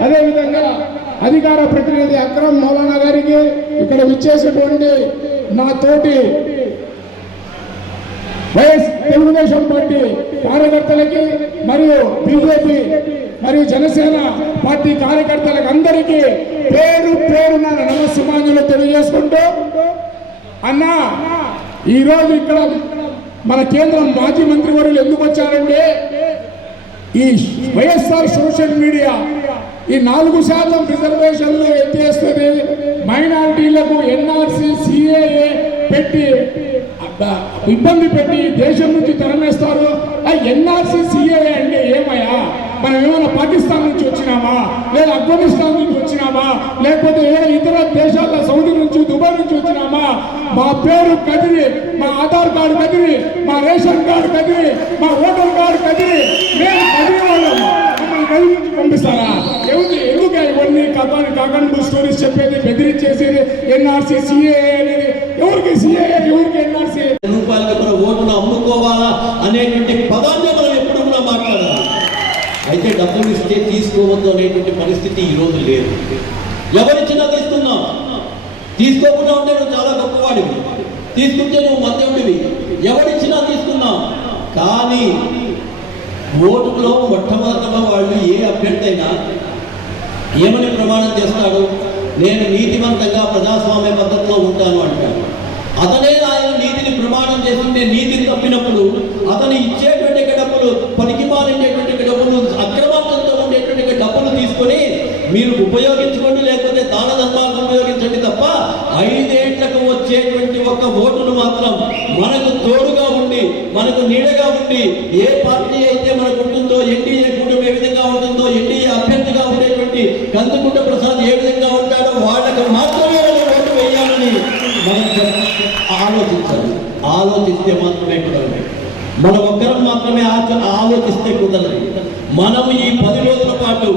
అదేవిధంగా అధికార ప్రతినిధి అక్రమ్ మౌలానా గారికి ఇక్కడ విచ్చేసినటువంటి నా తోటి వైఎస్ తెలుగుదేశం పార్టీ కార్యకర్తలకి మరియు బీజేపీ మరియు జనసేన పార్టీ కార్యకర్తలకు అందరికీ పేరు పేరున నమస్సుమాన్యులు తెలియజేసుకుంటూ అన్నా ఈరోజు ఇక్కడ మన కేంద్రం మాజీ మంత్రివర్యులు ఎందుకు వచ్చారంటే ఈ వైఎస్ఆర్ సోషల్ మీడియా ఈ నాలుగు శాతం రిజర్వేషన్లు ఎత్తేస్తుంది మైనారిటీలకు ఎన్ఆర్సీ సిఏఏ పెట్టి ఇబ్బంది పెట్టి దేశం నుంచి తరమేస్తారు. ఆ ఎన్ఆర్సీ సిఏఏ అంటే ఏమయ్యా? మనం ఏమైనా పాకిస్తాన్ నుంచి వచ్చినామా? లేదా ఆఫ్ఘనిస్తాన్ నుంచి వచ్చినామా? లేకపోతే ఏదైనా ఇతర దేశాల సౌదీ నుంచి దుబాయ్ నుంచి వచ్చినామా? మా పేరు కదిరి మా ఆధార్ కార్డు కదిరి మా రేషన్ కార్డు కదిరి మా ఓటర్ కార్డు కదిరి. మేము కదిరి వాళ్ళం మమ్మల్ని కదిరి నుంచి పంపిస్తారా? ఎవరికి ఎందుకు ఇవన్నీ కథాన్ని కాకండు స్టోరీస్ చెప్పేది బెదిరించేసేది? ఎన్ఆర్సీ సిఏ అనేది ఎవరికి? సిఏ ఎవరికి ఎన్ఆర్సీ రూపాయలకి మన ఓటును అమ్ముకోవాలా అనేటువంటి పదాన్ని మనం ఎప్పుడు కూడా మాట్లాడాలి అయితే డబ్బులు ఇస్తే తీసుకోవద్దు అనేటువంటి పరిస్థితి ఈ రోజు లేదు. ఎవరిచ్చినా తీసుకుందాం తీసుకోకుండా ఉంటే నువ్వు చాలా గొప్పవాడివి. తీసుకుంటే నువ్వు మధ్యవుడివి ఎవరిచ్చినా తీసుకుందాం కానీ ఓటులో మొట్టమొదటగా వాళ్ళు ఏ అభ్యర్థి అయినా ఏమని ప్రమాణం చేస్తాడు? నేను నీతివంతంగా ప్రజాస్వామ్య పద్ధతిలో ఉంటాను అంటాడు. అతనే ఆయన నీతిని ప్రమాణం చేస్తుంటే నీతిని తప్పినప్పుడు అతను ఇచ్చేటువంటి డబ్బులు పనికి మాలిండేటువంటి డబ్బులు అక్రమార్గంతో ఉండేటువంటి డబ్బులు తీసుకొని మీరు ఉపయోగించుకోండి లేకపోతే దాన ధర్మాలను ఉపయోగించండి తప్ప ఐదేళ్ళకు వచ్చేటువంటి ఒక ఓటును మాత్రం మనకు తోడుగా ఉండి మనకు నీడగా ఉండి ఏ పార్టీ అయితే మనకు ఉంటుందో ఎన్డీఏ కూటమి ఏ విధంగా ఉంటుందో ఎన్డీఏ అభ్యర్థిగా ఉండేటువంటి కందుకుంట ప్రసాద్ ఏ విధంగా ఉంటాడో వాళ్ళకు మాత్రమే ఓటు వేయాలని మనం ఆలోచించాలి. ఆలోచిస్తే మాత్రమే కుదరదు. మనం ఒక్కరం మాత్రమే ఆలోచిస్తే కుదరదు. మనం ఈ పది రోజుల పాటు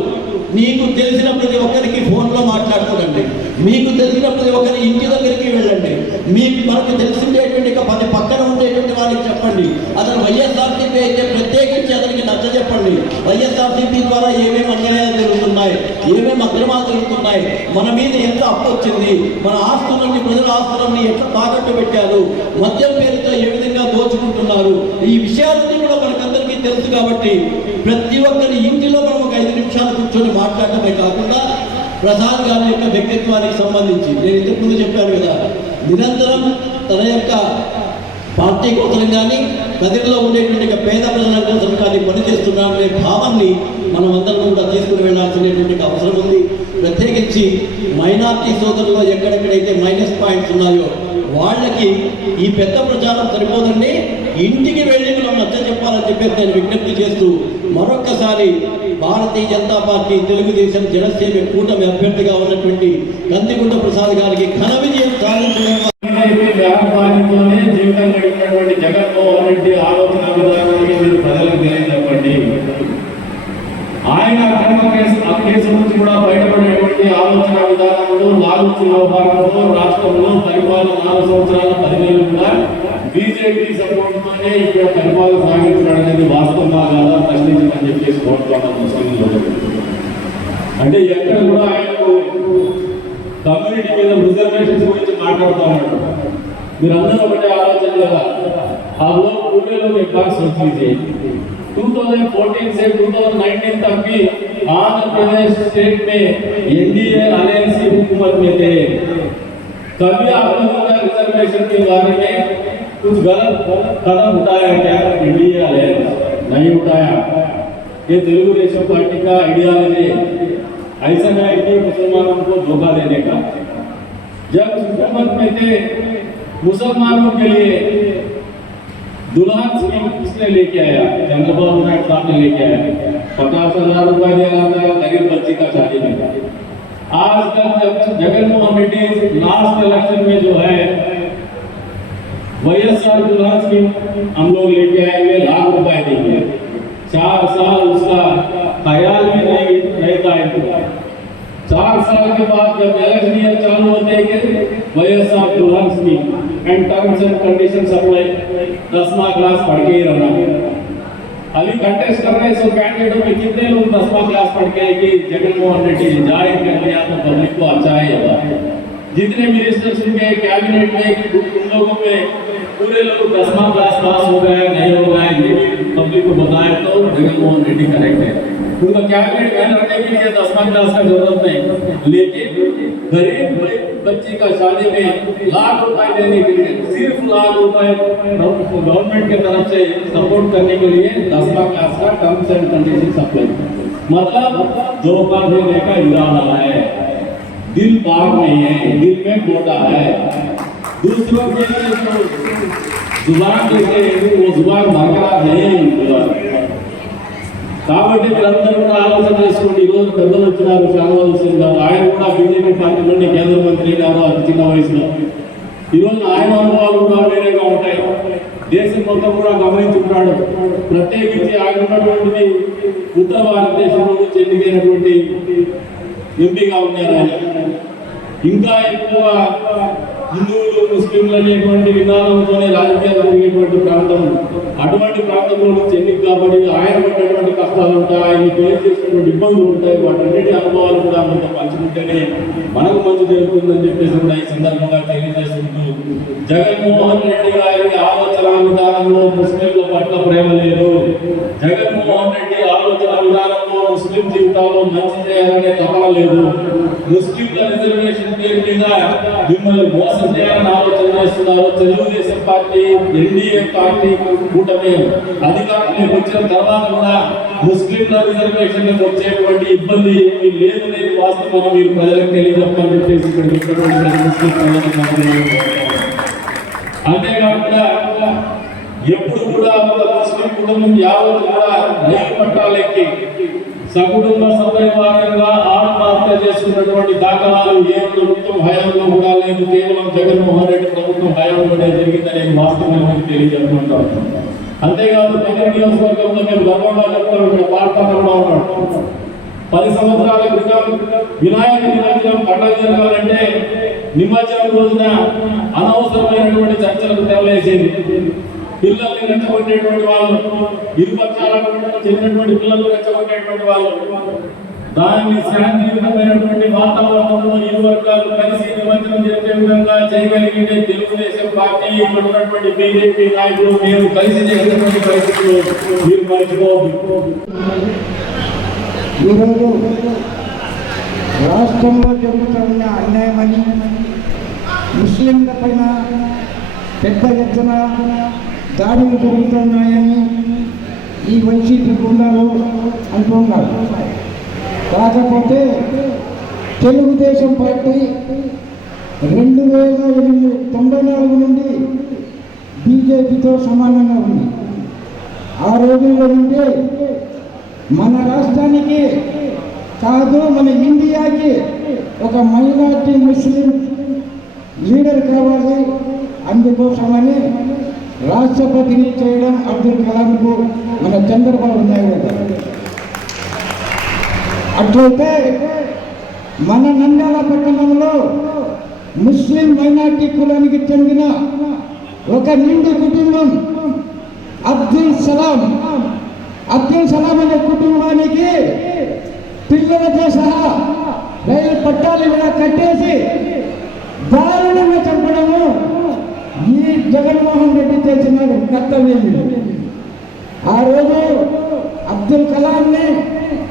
నీకు తెలిసిన ప్రతి ఒక్కరికి ఫోన్లో మాట్లాడుకోండి మీకు తెలిసిన ప్రతి ఒక్కరి ఇంటి దగ్గరికి వెళ్ళండి. మీకు మనకు తెలిసిండేటువంటి పది పక్కన ఉండేటువంటి వాళ్ళకి చెప్పండి. అతను వైఎస్ఆర్సీపీ అయితే ప్రత్యేకించి అతనికి నచ్చ చెప్పండి. వైఎస్ఆర్సీపీ ద్వారా ఏమేమి అన్యాయాలు జరుగుతున్నాయి? ఏమేమి అక్రమాలు జరుగుతున్నాయి? మన మీద ఎంత అప్పు వచ్చింది? మన ఆస్తులన్నీ ప్రజల ఆస్తులన్నీ ఎట్లా తాకట్టు పెట్టారు? మద్యం పేరుతో ఏ ఉన్నారు. ఈ విషయాలన్నీ కూడా మనకందరికీ తెలుసు కాబట్టి ప్రతి ఒక్కరి ఇంటిలో మనం ఒక ఐదు నిమిషాలు కూర్చొని మాట్లాడటమే కాకుండా ప్రసాద్ గారి యొక్క వ్యక్తిత్వానికి సంబంధించి నేను ఇంతకుముందు చెప్పాను కదా నిరంతరం తన యొక్క పార్టీ కోసం కానీ ప్రజల్లో ఉండేటువంటి పేద ప్రజల కోసం కానీ పనిచేస్తున్నామనే భావాన్ని మనం అందరం కూడా తీసుకుని వెళ్ళాల్సినటువంటి అవసరం ఉంది. ప్రత్యేకించి మైనార్టీ సోదరులో ఎక్కడెక్కడైతే మైనస్ పాయింట్స్ ఉన్నాయో వాళ్ళకి ఈ పెద్ద ప్రచారం సరిపోదండి. ఇంటికి వెళ్ళి మనం నచ్చ చెప్పాలని చెప్పేసి నేను విజ్ఞప్తి చేస్తూ మరొక్కసారి భారతీయ జనతా పార్టీ తెలుగుదేశం జనసేన కూటమి అభ్యర్థిగా ఉన్నటువంటి కందిగుంట ప్రసాద్ గారికి ఘన విజయం సాధించడం వ్యాపారంతోనే జీవితం గడిపినటువంటి జగన్మోహన్ రెడ్డి ఆలోచన విధానాన్ని మీరు ప్రజలకు తెలియజెప్పండి ఆయన అక్రమ కేసు ఆ కేసు నుంచి కూడా బయటపడేటువంటి ఆలోచన విధానంలో వ్యవహారంలో రాష్ట్రంలో పరిపాలన నాలుగు సంవత్సరాల పదివేలు కూడా బీజేపీ సపోర్ట్తోనే ఇక్కడ పరిపాలన సాగించడం అనేది వాస్తవంగా కాదా ప్రశ్నించమని చెప్పేసి కోరుతున్నాను ముస్లింలు అంటే ఎక్కడ కూడా ఆయనకు కమ్యూనిటీ మీద రిజర్వేషన్స్ గురించి మాట్లాడుతూ ఉన్నాడు. మీరందరూ ఒకటే ఆలోచన కదా ఆ ٹو تھاؤزینڈ فورٹین سے ٹو تھاؤزینڈ نائنٹین تک بھی آندھر پردیش اسٹیٹ میں این ڈی اے الائنس کی حکومت میں تھے کبھی آپ لوگوں کا ریزرویشن کے بارے میں کچھ غلط قدم اٹھایا کیا این ڈی اے الائنس نہیں اٹھایا یہ تیلگو دیشم پارٹی کا آئیڈیالوجی ایسا ہے کہ مسلمانوں کو دھوکہ دینے کا جب حکومت میں تھے مسلمانوں کے لیے دلہن اسکیم نے لے کے آیا چندر بابو نائڈ صاحب نے لے کے آیا۔ پچاس ہزار روپئے دیا جاتا ہے، غریب بچی کا شادی میں آج تک جگن کمیٹی لاسٹ الیکشن میں جو ہے ویس سال گلانس کی ہم لوگ لے کے آئے ہوئے، لاکھ روپئے دیں گے۔ چار سال اس کا خیال بھی نہیں رہتا ہے۔ چار سال کے بعد جب الیکشن یہ چالو ہوتے ہیں کہ ویس سال گلانس کی and terms and condition apply दसवा क्लास पढ़ के ही रहना अभी कंटेस्ट कर रहे हैं सौ कैंडिडेटों में कितने लोग दसवां क्लास पढ़ के कि जगनमोहन रेड्डी जाहिर कर लिया तो पब्लिक को अच्छा ही होगा जितने मिनिस्टर्स उनके कैबिनेट में उन लोगों में पूरे लोग दसवां क्लास पास हो गए नहीं हो गए ये भी पब्लिक को बताए तो जगनमोहन रेड्डी करेक्ट है ان کو کیبنیٹ میں لڑنے کے لیے دسواں کلاس کا ضرورت نہیں لیکن غریب بچے کا شادی میں لاکھ روپئے دینے کے لیے صرف لاکھ روپئے گورنمنٹ کی طرف سے سپورٹ کرنے کے لیے دسواں کلاس کا ٹرمس اینڈ کنڈیشن اپلائی مطلب جو پر دینے کا ارادہ ہے دل پاک نہیں ہے دل میں موٹا ہے دوسروں کے لیے زبان جیسے وہ زبان بھاگا نہیں కాబట్టి మీరందరూ కూడా ఆలోచన చేసుకోండి. ఈరోజు పెద్దలు వచ్చినారు శ్యామల హుసేన్ గారు ఆయన కూడా బీజేపీ పార్టీ నుండి కేంద్ర మంత్రి గారు అతి చిన్న వయసులో. ఈరోజు ఆయన అనుభవాలు కూడా వేరేగా ఉంటాయి. దేశం మొత్తం కూడా గమనించుకున్నాడు. ప్రత్యేకించి ఆయన ఉన్నటువంటిది ఉత్తర భారతదేశం నుంచి ఎన్నికైనటువంటి ఎంపీగా ఉన్నారు ఆయన. ఇంకా ఎక్కువ హిందువులు ముస్లింలు అనేటువంటి విధానంతోనే రాజకీయాలు జరిగేటువంటి ప్రాంతం. అటువంటి ప్రాంతంలో నుంచి ఎన్నిక కాబట్టి ఆయన పడ్డటువంటి కష్టాలు ఉంటాయి ఆయన పేరు చేసినటువంటి ఇబ్బందులు ఉంటాయి వాటన్నిటి అనుభవాలు కూడా మనతో పంచుకుంటేనే మనకు మంచి జరుగుతుందని చెప్పేసి కూడా ఈ సందర్భంగా తెలియజేస్తుంటూ జగన్మోహన్ రెడ్డి గారి ఆలోచన విధానంలో ముస్లింల పట్ల ప్రేమ లేదు. జగన్మోహన్ రెడ్డి ఆలోచన విధానంలో ముస్లిం జీవితాల్లో మంచి చేయాలనే తపన లేదు. ముస్లింల రిజర్వేషన్ పేరు మీద మిమ్మల్ని మోసం చేయాలని ఆలోచన చేస్తున్నారు తెలుగుదేశం పార్టీ ఎన్డీఏ పార్టీ కూటమి అధికారంలోకి వచ్చిన తర్వాత కూడా ముస్లింల రిజర్వేషన్లకు వచ్చేటువంటి ఇబ్బంది ఏమీ లేదు అనేది వాస్తవం మీరు ప్రజలకు తెలియజెప్పాలని చెప్పేసి అంతేకాకుండా ఎప్పుడు కూడా ఒక ముస్లిం కుటుంబం యావత్ కూడా రైలు పట్టాలెక్కి సకుటుంబ సపరివారంగా ఆత్మహత్య చేసుకున్నటువంటి దాఖలాలు ఏ ప్రభుత్వం హయాంలో కూడా లేదు. కేవలం జగన్మోహన్ రెడ్డి ప్రభుత్వం హయాంలోనే జరిగిందనే వాస్తవం మీకు తెలియజేస్తుంటాం. అంతేకాదు నగర నియోజకవర్గంలో మేము గర్వంగా చెప్తాం ఇక్కడ పాడతాను కూడా ఉన్నాడు పది సంవత్సరాల క్రితం వినాయక నిమజ్జనం పండుగ జరగాలంటే నిమజ్జనం రోజున అనవసరమైనటువంటి చర్చలకు తెరలేసేది. పిల్లల్ని రెచ్చగొట్టేటువంటి వాళ్ళు ఇరుపక్షాలకు చెందినటువంటి పిల్లలు రెచ్చగొట్టేటువంటి వాళ్ళు దాన్ని శాంతియుతమైనటువంటి వాతావరణంలో ఇరు వర్గాలు కలిసి నిమజ్జనం జరిపే విధంగా చేయగలిగితే తెలుగుదేశం పార్టీ ఇక్కడ ఉన్నటువంటి బీజేపీ నాయకులు మీరు కలిసి చేసినటువంటి పరిస్థితులు మీరు మర్చిపోవద్దు. ఈరోజు రాష్ట్రంలో జరుగుతున్న అన్యాయమని ముస్లింల పైన పెద్ద ఎత్తున దాడులు జరుగుతున్నాయని ఈ వైసీపీ గుండాలు అంటున్నారు కాకపోతే తెలుగుదేశం పార్టీ రెండు వేల ఎనిమిది తొంభై నాలుగు నుండి బీజేపీతో సమానంగా ఉంది. ఆ రోజుల్లో నుండి మన రాష్ట్రానికి కాదు మన ఇండియాకి ఒక మైనార్టీ ముస్లిం లీడర్ కావాలి అందుకోసమని రాష్ట్రపతిని చేయడం అబ్దుల్ కలాంకు మన చంద్రబాబు నాయుడు గారు. అట్లయితే మన నంద్యాల పట్టణంలో ముస్లిం మైనార్టీ కులానికి చెందిన ఒక నిండు కుటుంబం అబ్దుల్ సలాం. అబ్దుల్ సలాం అనే కుటుంబానికి పిల్లలతో సహా రైలు పట్టాలు కూడా కట్టేసి దారి జగన్మోహన్ రెడ్డి చేసిన కర్తవ్యం ఇది. ఆ రోజు అబ్దుల్ కలాంని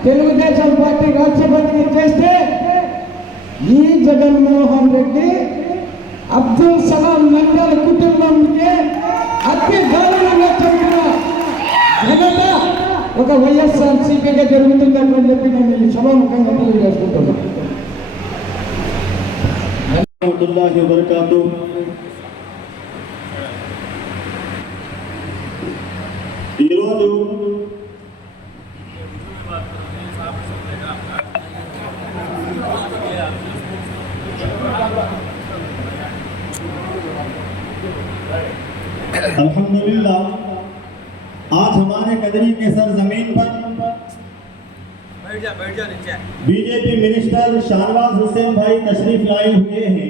తెలుగుదేశం పార్టీ రాష్ట్రపతిని చేస్తే ఈ జగన్మోహన్ రెడ్డి అబ్దుల్ సలాం నందల కుటుంబంకి అతి దారుణంగా చంపిన ఘనత ఒక వైఎస్ఆర్ సిపిగా జరుగుతుందని చెప్పి నేను ఈ సభాముఖంగా తెలియజేసుకుంటున్నాను الحمدللہ آج ہمارے قدری کے سرزمین پر بی جے پی منسٹر شاہنواز حسین بھائی تشریف لائے ہوئے ہیں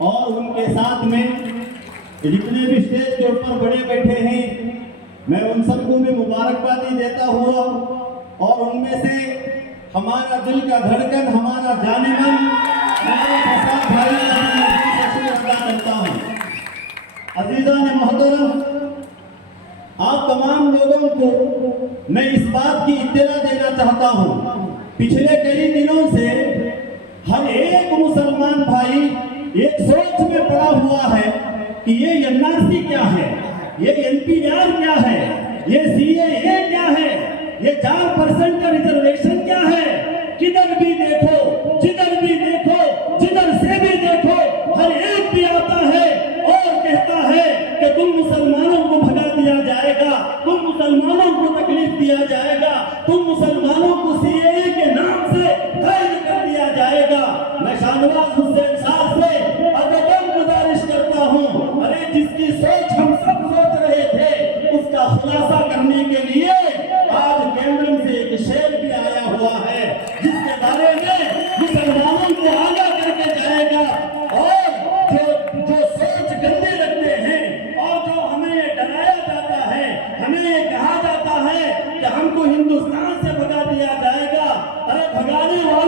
اور ان کے ساتھ میں جتنے بھی اسٹیج کے اوپر بڑے بیٹھے ہیں میں ان سب کو بھی مبارکبادی دیتا ہوں اور ان میں سے ہمارا دل کا دھڑکن، ہمارا جانے من عزیزان عزیزہ محترم، آپ تمام لوگوں کو میں اس بات کی اطلاع دینا چاہتا ہوں۔ پچھلے کئی دنوں سے ہر ایک مسلمان بھائی ایک سوچ میں پڑا ہوا ہے کہ یہ سی کیا ہے؟ یہ این پی آر کیا ہے? یہ سی اے کیا ہے? یہ چار پرسنٹ کا ریزرویشن کیا ہے? کدھر کو ہندوستان سے بھگا دیا جائے گا۔ ارے بھگانے جی، والا